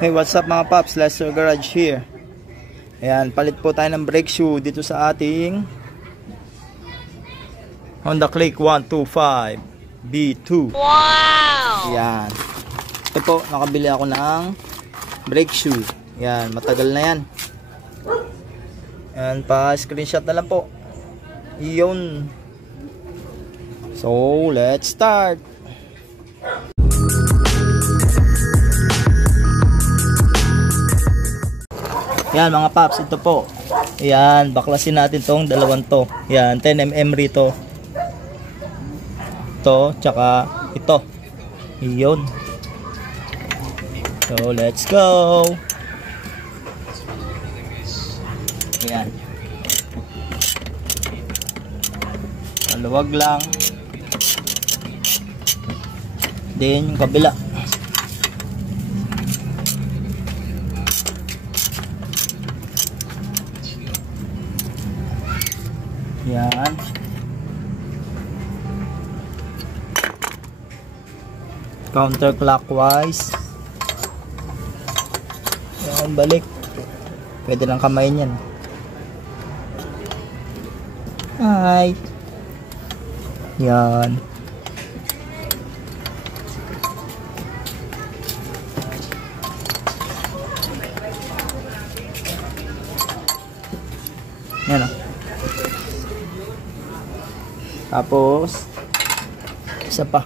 Hey, what's up mga paps? Lester Garage here. Ayan, palit po tayo ng brake shoe dito sa ating Honda Click 125 B2. Wow! Ayan. Ito po, nakabili ako ng brake shoe. Ayan, matagal na yan. Ayan, pa-screenshot na lang po. Iyon. So, let's start. Yan mga paps, ito po. Yan, baklasin natin tong dalawang to. Yan, 10mm rito. Ito, tsaka ito. Iyon. So, let's go. Yan. Maluwag lang. Then, yung kabila. Yan. Counterclockwise. Yan, balik. Pwede lang kamay niyan. Ay. Yan. Yan o. Tapos isa pa.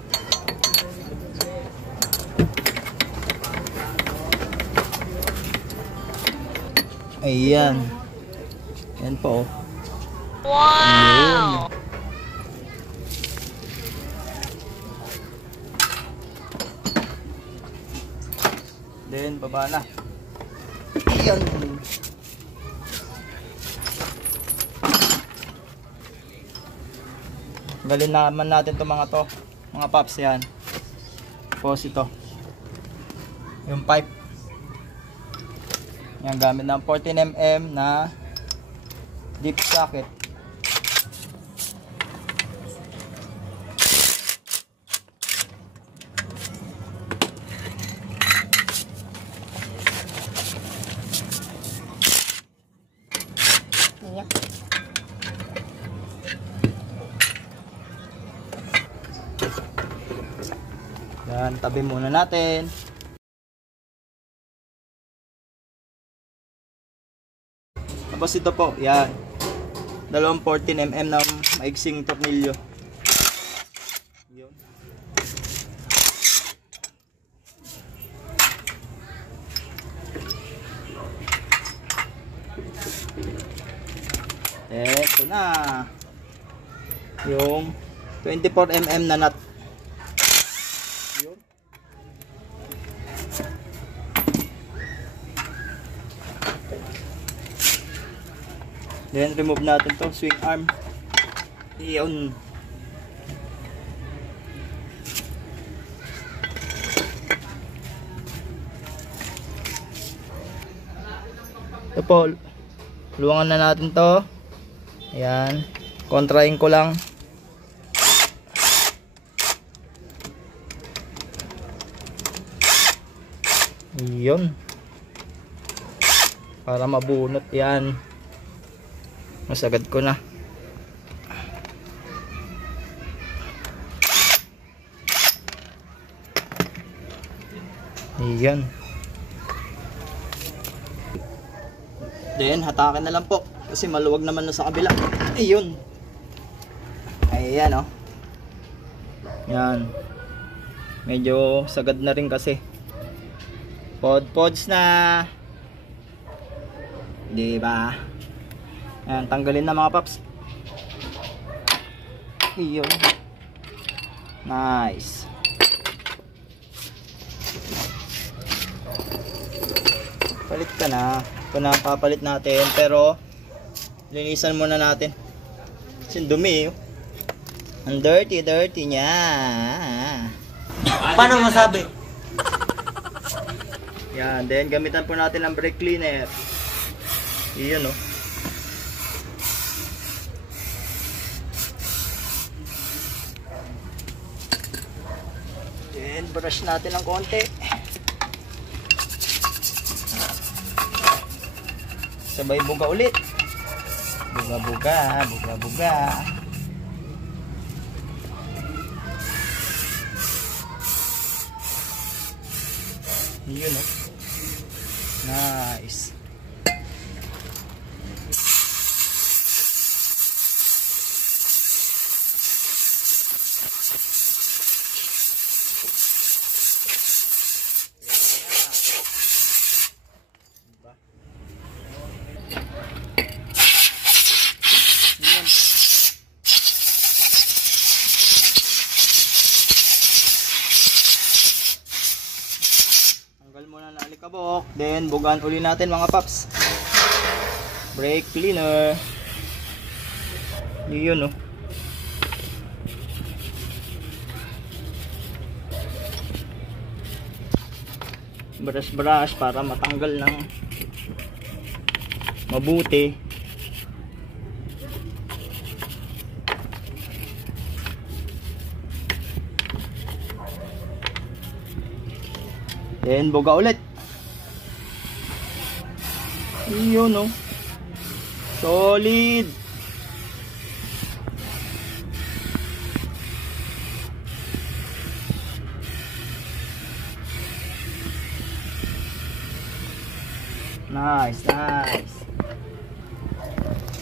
Ayan. Yan po. Wow. Then baba na. Ayan. Galin naman natin itong mga paps yan. Tapos ito yung pipe yan, gamit ng 14mm na deep socket. Yan, tabi muna natin. Tapos ito po, yan. Dalawang 14mm na maiksing tornilyo. Yun. Ito na. Yung 24mm na nut. Then remove natin to swing arm. Iyon. Ito po, luwangan na natin to. Ayan, kontrahin ko lang. Iyon. Para mabunot yan. Masagad ko na. Ayan. Then hatakin na lang po kasi maluwag naman na sa kabila. Ayun. Ayan oh. Yan. Medyo sagad na rin kasi. Pods na. Diba? Ayan, tanggalin na mga paps. Ayun. Nice. Palit ka na. Ito na papalit natin. Pero linisan muna natin. Kasi dumi. Ang dirty niya. Paano masabi? Yan, then gamitan po natin ng brake cleaner. Iyon oh. Then brush natin ng konti. Sabay buga ulit. Buga-buga, buga-buga. Yun oh. Nice. Tanggal muna na alikabok, then bugaan uli natin mga paps. Brake cleaner. Yun oh. Brush para matanggal ng mabuti. Then buga ulit. Yun no. Solid. Nice, nice.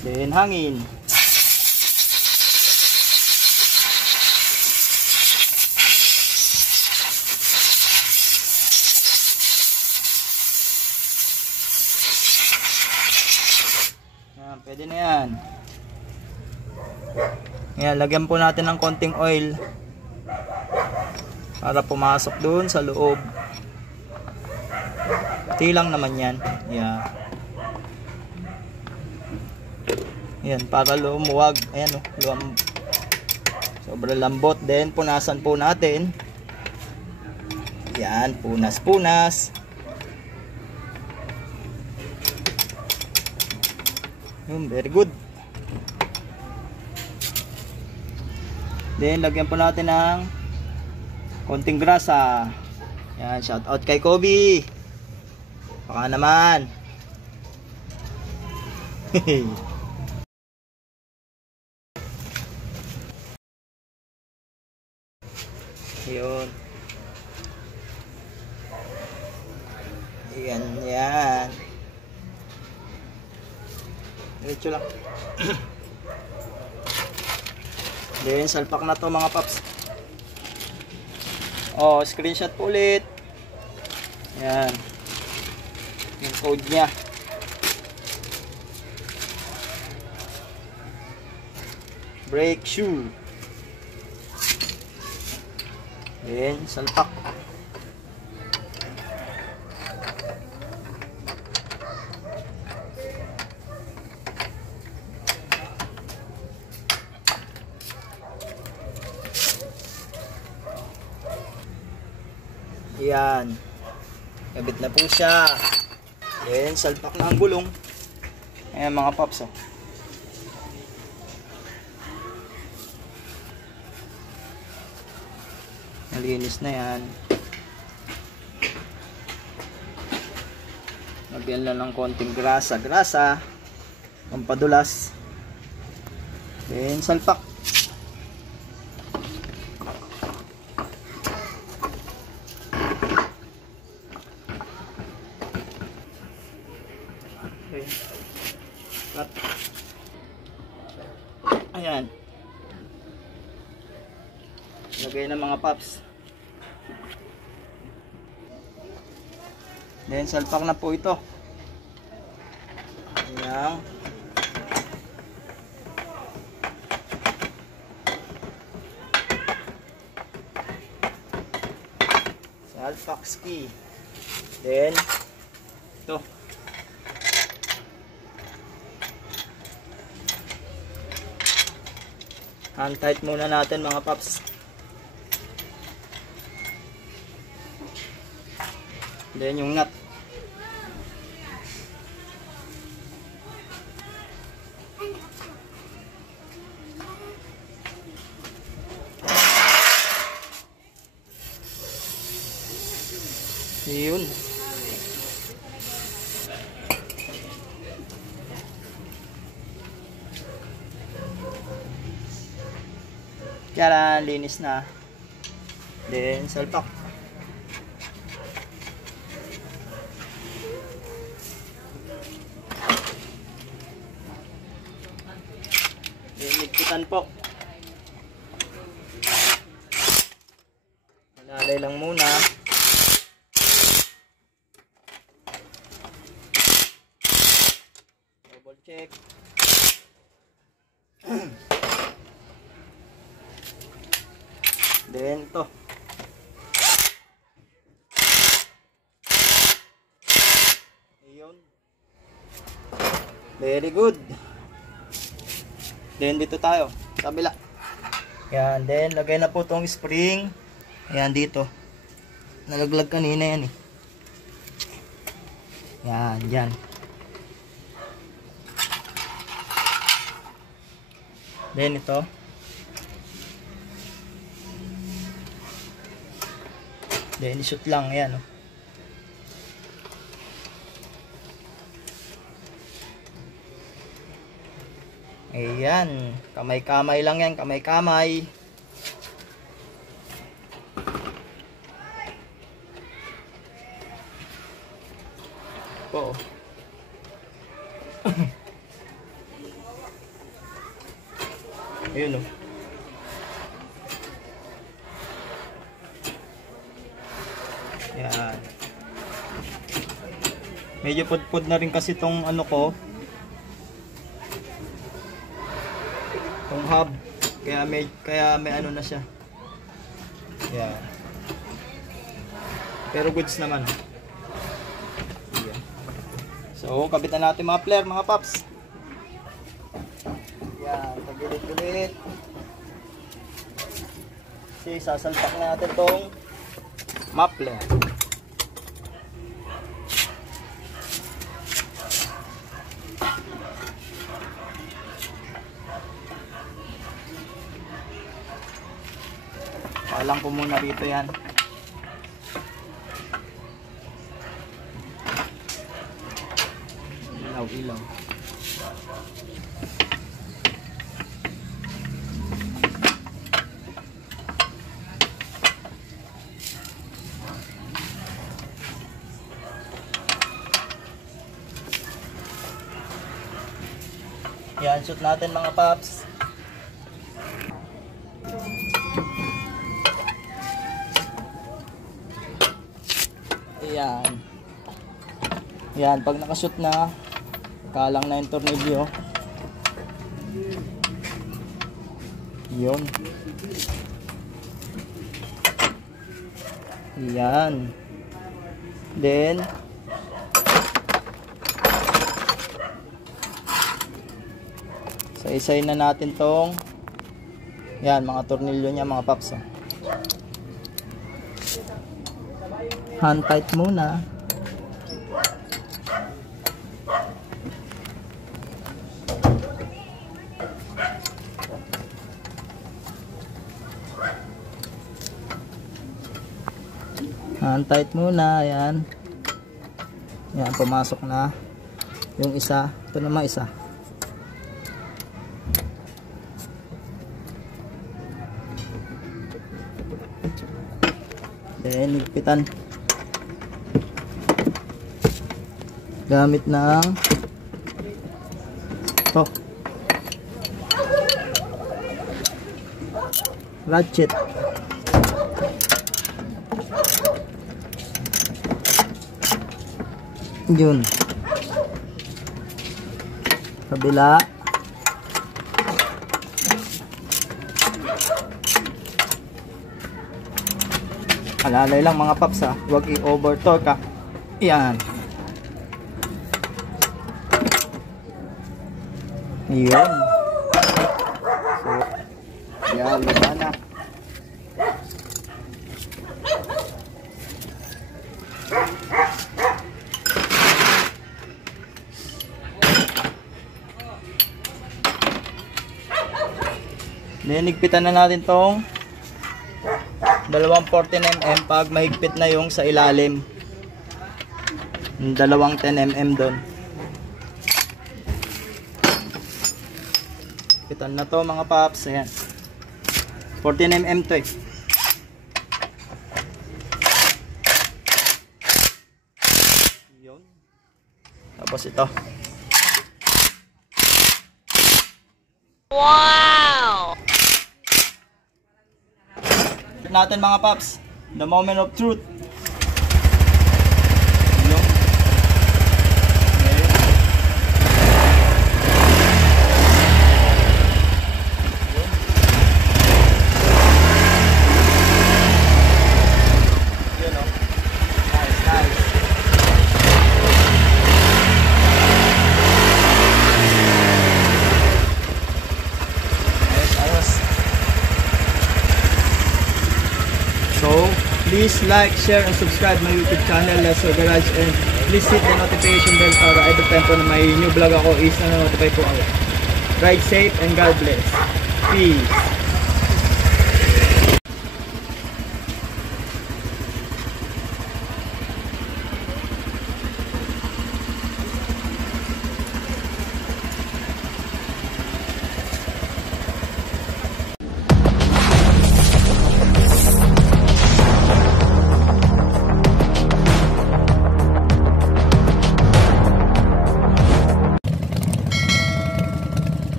Then hangin. Yan, pwede na yan. Yan, lagyan po natin ng konting oil para pumasok dun sa loob. Tilang naman yan. Yan. Yan, para lumuwag. Ayan o. Sobrang lambot. Then, punasan po natin. Yan, punas-punas. Yun, very good. Then, lagyan po natin ng konting grasa. Yan, shout out kay Kobe. Baka naman. Yun. Yan, yan. Diretso lang. Then, salpak na to mga paps. Oh, screenshot po ulit. Yan. Yung code niya. Brake shoe. Then, salpak. Yan. Kabit na po siya. Then, salpak na ang gulong. Ayan mga paps oh. Malinis na yan. Lagyan lang ng konting grasa pampadulas. Then salpak. Okay. Cut. Ayan. Lagay ng mga paps. Then salpak na po ito. Ayan. Salpak ski. Then ito. Hand tight muna natin mga paps. Then yung nut. Yun. Yan, linis na. Then, salpak. Then, nigpitan po. Malalay lang muna. Double check. Then, to. Ayun. Very good. Then, dito tayo. Kabila. Yan. Then, lagay na po tong spring. Ayan, dito. Nalaglag kanina yan eh. Yan, dyan. Then, ito. Then, shoot lang. Ayan, oh. Ayan. Kamay-kamay lang yan. Kamay-kamay. Po. Ayun, oh. Yan. Medyo pudpud na rin kasi tong ano ko. Tong hub. Kaya may ano na siya. Yan. Pero goods naman. Yan. So, kabitan natin mga flare, mga paps. Yan, pagilit-gilit. Kasi sasalpak natin tong muffler. Palang ko muna dito yan. Ilaw-ilaw. Yan, shoot natin mga paps. Ayan. Yan, pag nakashoot na, kalang na yung tornilyo. Yun. Yan. Then, isa-isay na natin tong, yan, mga tornilyo niya mga paps. Hand tight muna. Hand tight muna, ayan. Ayan, pumasok na yung isa. Ito naman isa. Then, higpitan. Gamit ng to. Ratchet. Yun. Kabila. Alalay lang mga paps ha. Huwag i-over torque ha. Yan. Yan. So, yan. Laba na. Linigpitan na natin tong 240mm pag mahigpit na yung sa ilalim. 210mm doon. Pitan na to mga paps. Ayan. 14mm to eh. Yun. Tapos ito. Wow! Ito natin mga paps. The moment of truth. So, please like, share, and subscribe my YouTube channel, Lesser Garage, and please hit the notification bell para every time po na may new vlog ako is na-notify po ako. Ride safe and God bless. Peace.